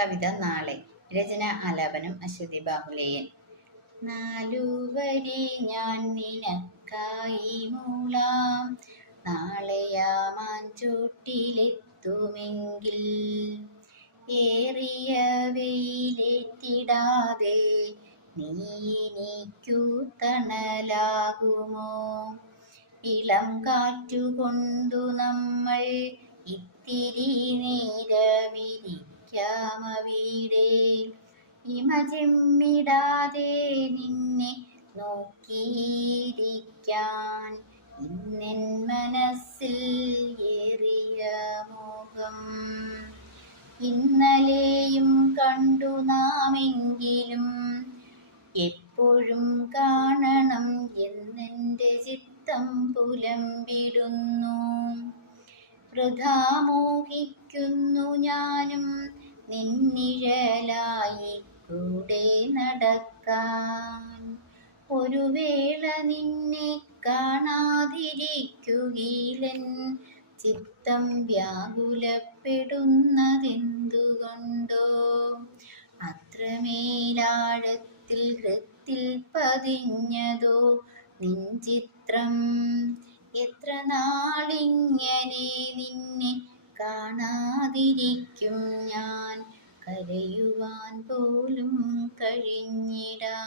കവിത നാളെ. രചന ആലാപനം അശ്വതി ബാഹുലേയൻ. നാലുവരി ഞാൻ നിനക്കായി മൂളാം, നാളെയാ മാഞ്ചോട്ടിലെത്തുമെങ്കിൽ. ഏറിയ വെയിലേറ്റിടാതെ നീ എനിക്കു തണലാകുമോ? ഇളം കാറ്റുകൊണ്ടു നമ്മൾ ഇത്തിരി നേരമിരിക്കാമവിടെ. ഇമചെമ്മിടാതെ നിന്നെ നോക്കിയിരിക്കാൻ ഇന്നെൻ മനസ്സിൽ ഏറിയ മോഹം. ഇന്നലെയും കണ്ടു നാമെങ്കിലും എപ്പോഴും കാണണം എന്നെൻ്റെ ചിത്തം പുലമ്പിടുന്നു. വൃഥാ മോഹിക്കുന്നു ഞാനും നിന്നിഴലായി കൂടെ നടക്കാൻ. ഒരു വേള നിന്നെ കാണാതിരിക്കുകയിലെൻ ചിത്തം വ്യാകുലപ്പെടുന്നതെന്തുകൊണ്ടോ? അത്രമേലാഴത്തിൽ ഹൃത്തിൽ പതിഞ്ഞതോ നിൻ ചിത്രം. എത്ര നാളിങ്ങനെ നിന്നെ കാണാതിരിക്കും ഞാൻ, കരയുവാൻ പോലും കഴിഞ്ഞിടാ.